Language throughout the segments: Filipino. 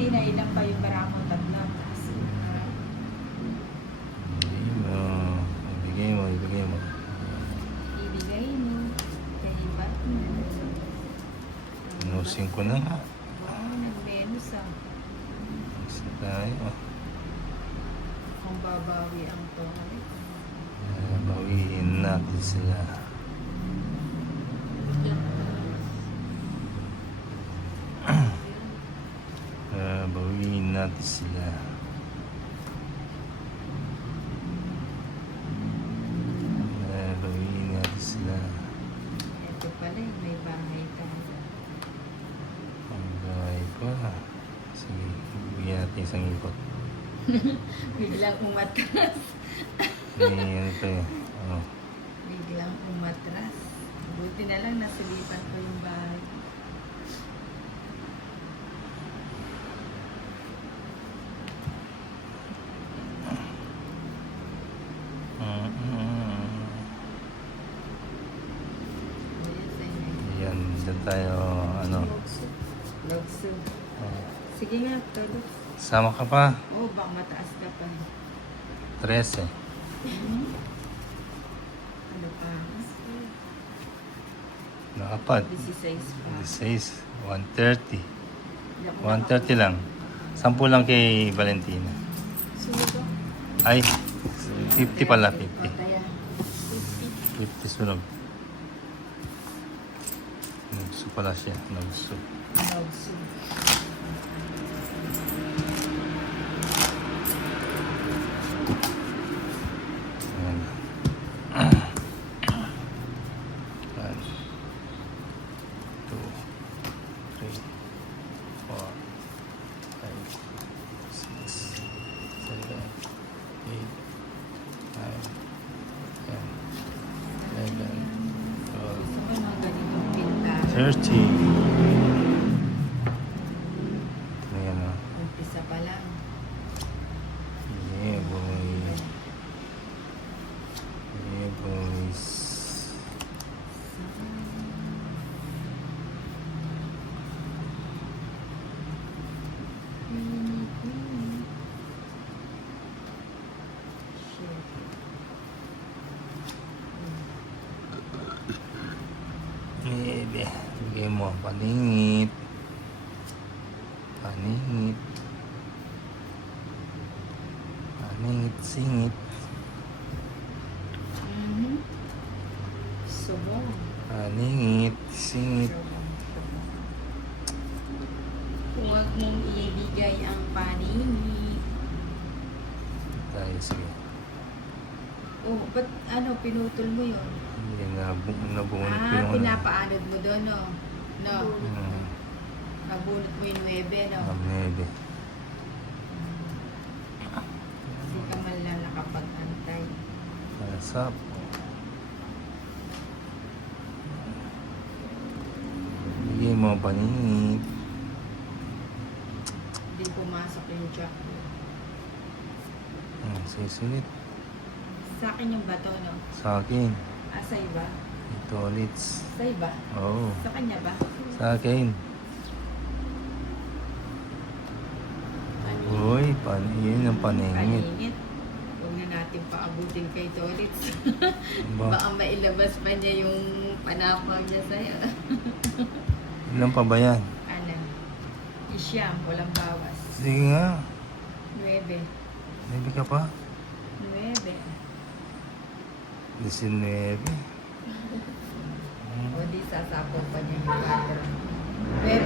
Valentina, ilan pa yung barako? Tatlo. Ibigay mo. Ibigay mo. Kay Batman. Inusin ko na nga. Wow, nag-menus Isa tayo. Kung babawi ang toilet. Bawiin natin sila. Bawiin natin sila. Bawiin natin sila. Ito pala, may bahay tayo. Ang bahay pa. Sige, bigyan natin isang ikot. Biglang umatras. May ano pa eh. Oh. Biglang umatras. Buti na lang nasilipan ko yung bahay. Yan, dyan tayo, ano. Logso. Sige nga, tulog. Sama ka pa. Oo, baka mataas ka pa. 13. Ano pa? Nakapat. 16 pa. 16. 130. 130 lang. 10 lang kay Valentina. Sunog. Ay, 50 pala, 50. Pataya. 50 sunog. Nagso pala siya. Nagso. Logso. Ayan. 1, 2, 3, 4, 5, 6, 7, 8, 9, 10, 11, 12, Gusto ko mga ganitong pintahan. 30. Ayan o. Umpisa pa lang. Yeah, boy. Yeah, boys. Bebe, bigay mo ang paningit. Paningit. Paningit, singit. Subong. Paningit, singit. Huwag mong ibigay ang paningit. Tayo, sige. Oh, ba't ano, pinutol mo yun? Hindi, nabunot ko yung ano. Pinapaanod mo doon, no? No, Hmm, nabunot mo yung 9, no? Bebe. Hindi ka man lang nakapag-antay. Masap. Bigay mo ang paningit. Hindi pumasok yung jack mo. Sisunit. Sa akin yung bato, no? Sa akin. Sa iba? Ito ulit. Sa iba? Oo. Sa kanya ba? Sa akin. Paningit. Uy, yun ang paningit. Paningit. Huwag na natin paabutin kay Tolitz. Baka mailabas pa niya yung panakaw niya sa'yo. Ilan pa ba yan? Ano? Isyam, walang bawas. Sige nga. 9. Maybe ka pa? 9. 19. O di sasapot pa niya yung 4.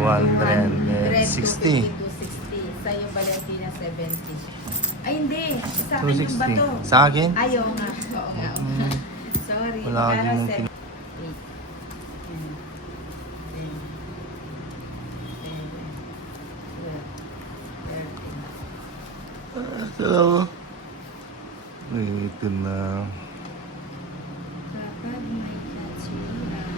9. 260. 260. Sa'yo Valentina 70. Ay hindi. Sa akin yung 260. bato. Sa akin? Ayaw nga. Oo nga. Sorry. Wala ka din mong Pero kin- 7, 8, 9, 10, 11, 12, 13. Hello. Ito na. Kapag may katsiran,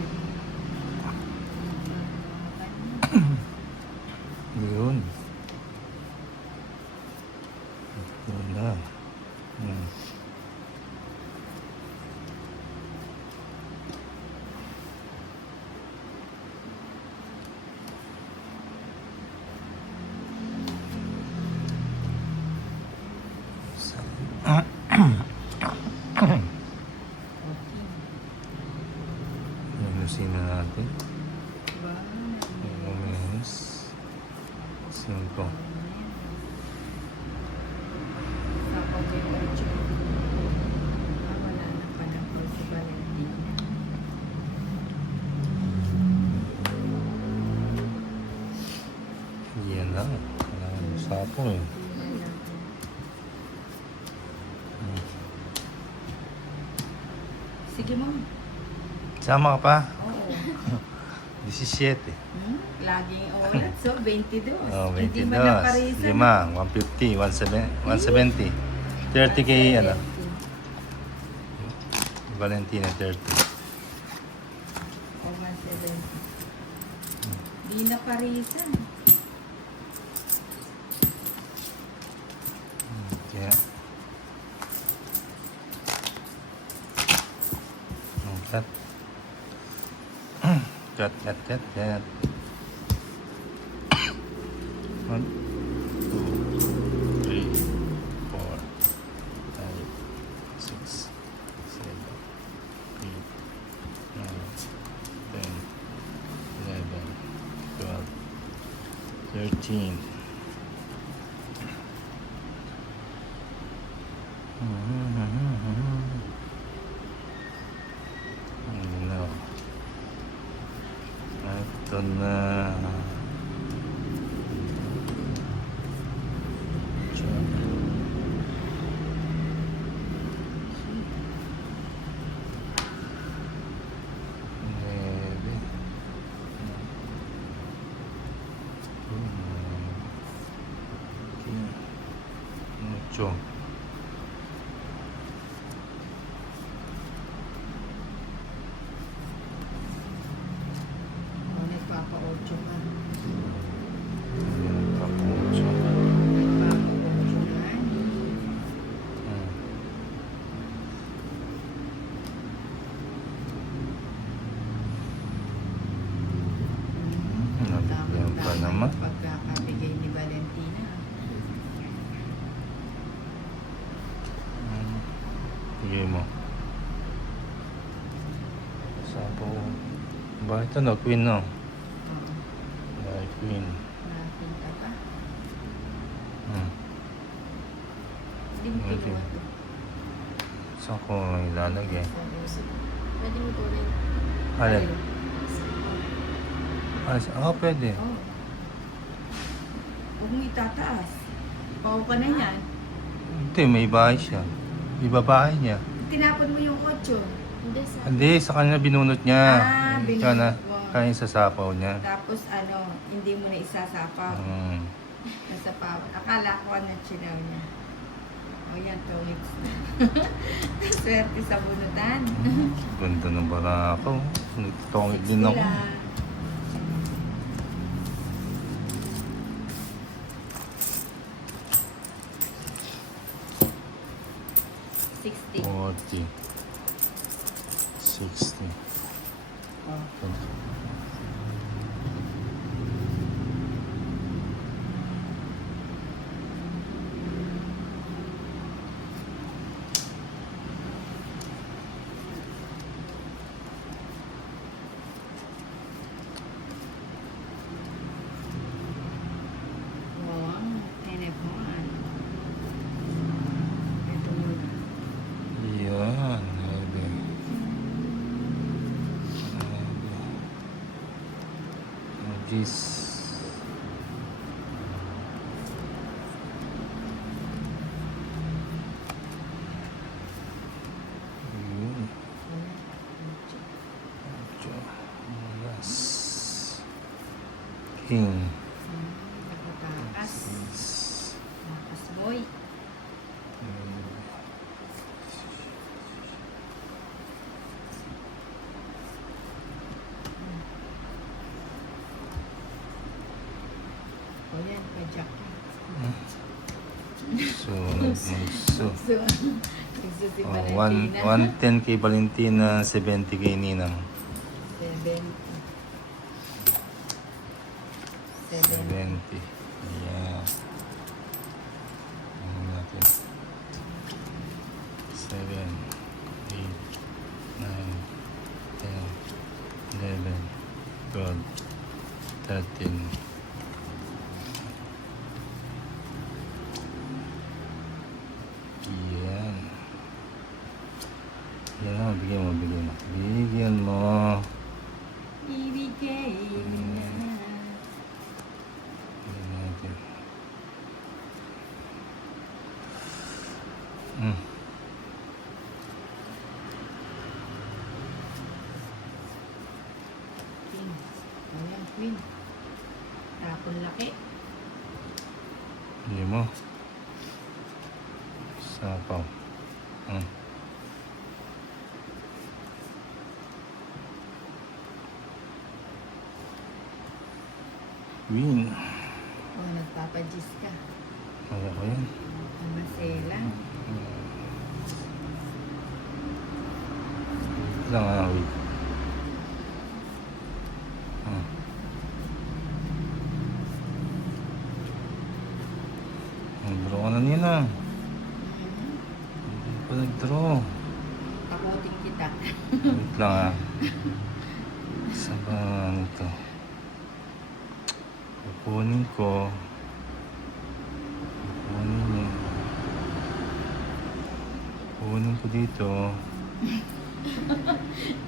Yun. Ito na. sapo eh. Tingnan natin. Sige, ma'am. Sama ka pa? Oo. 17. Laging oras. So, 22. Oh, Hindi 22. man naparisan. 5, 150, 170. 30 kay ano? Valentina, 30. O, 170. Di naparisan. Kaya. Cut. Cut. 1, 2, 3, 4, 5, 6, 7, 8, 9, 10, 11, 12, 13. No. Ito na. Mucho. O, nagpapa-8 ka. Mucho. Nagpapa-8 na. Nabigyan pa naman. Pagkakabigay ni Valentina. Bigay mo. Sapo. Ba ito no? Queen no? Oo. Dahil queen. Natin ka pa. Hmm. Hindi mo Okay. kinuha to. Saan ko ilalagay? Pwede mo ko rin. Alin? Pwede. Oo. Huwag mo itataas. Pao ka na yan. Hindi, may bahay siya. Ibabahay niya. Tinapon mo yung 8. Hindi, sa kanya binunot niya. Binunot Siya na, mo. kaya sa sapaw niya. Tapos hindi mo na isasapaw. Nasa paw. Akala ko na chinaw niya. O yan, 2 weeks na. Swerte sa bunutan. Ganda ng barako. Nagtongit din ako. Sila. $60. 40. 60. Oh. Wow, telephone. Ito muna. Yan. Gis. Yun. Yes. King. Nakatakas. Yes. Takas boy. O yan, pa-jack. So, nagmagso. So, nagso si Oh, Valentina. 110 kay Valentina, 70 kay Ninang. 70. 70. Yeah. Ano natin? 7, 8, 9, 10, 11, 12, 13. Yan. Yan, bigyan mo. Bigyan mo. Ibigay mo na. Bigyan natin. Hmm. Queen. Ayan, queen. Tapon laki. Hindi mo. Sapaw. Hmm. Win. Oh, nagpapajis ka. Kaya ko yan. Ang masela. Lang wait. Hmm. Nag-draw ka na nila. Hindi pa nag-draw. Takutin kita. Wait lang ah. Saan ba nito? Kukunin ko. Kukunin ko dito.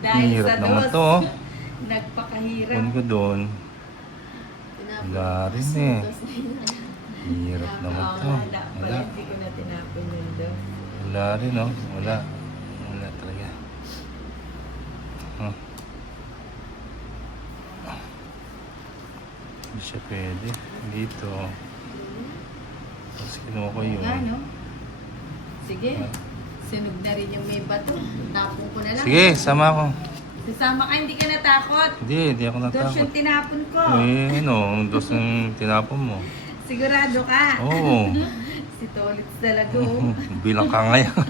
Dahil Hirap sa naman dos. to. Nagpakahirap. Kukunin ko doon. Wala rin eh. Hirap naman to. Wala. Wala. Hindi ko na tinapon yun doon. Wala rin oh. Wala. Wala talaga. Huh. Hindi siya pwede. Dito. Tapos kinuha ko yun. Ano? Sige. Sunog na rin yung may bato. Tapon ko na lang. Sige, sama ko. Sasama ka, hindi ka natakot. Hindi ako Dos natakot. yung tinapon ko. Eh, ano, dos yung tinapon mo. Sigurado ka. Oo. Si Tolitz talaga. Oh. Bilang ka ngayon.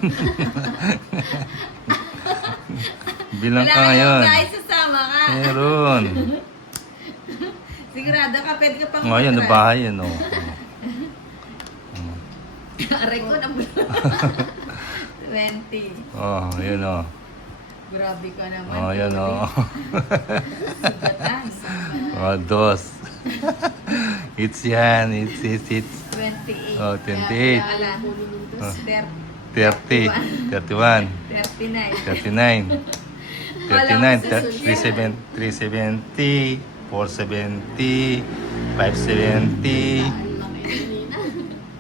Bilang ka Wala ngayon. kang dahil sasama ka. Meron. Sigurado ka, pwede ka pang Ngayon, na matras. bahay yan, oh. Aray ko na 20. Oh, yun, oh. Grabe ka naman. Oh, yan, oh. Sugatan. Oh, dos. It's yan. It's. 28. Oh, 28. Ala. Oh. 30. 30. 31. 39. 39. 370. 470. 570.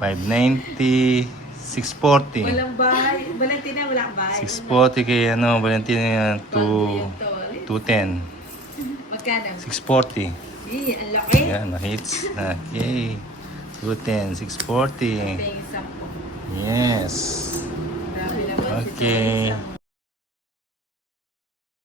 590. 640. Walang bahay. Valentina, wala kang bahay. 640 kay ano, Valentina yan. Bago 210. Magkano? 640. Eh, ang laki. Yan, na-hits. Okay. 210, 640. Ito yung 10. Yes. Grabe naman si Okay. Tolitz.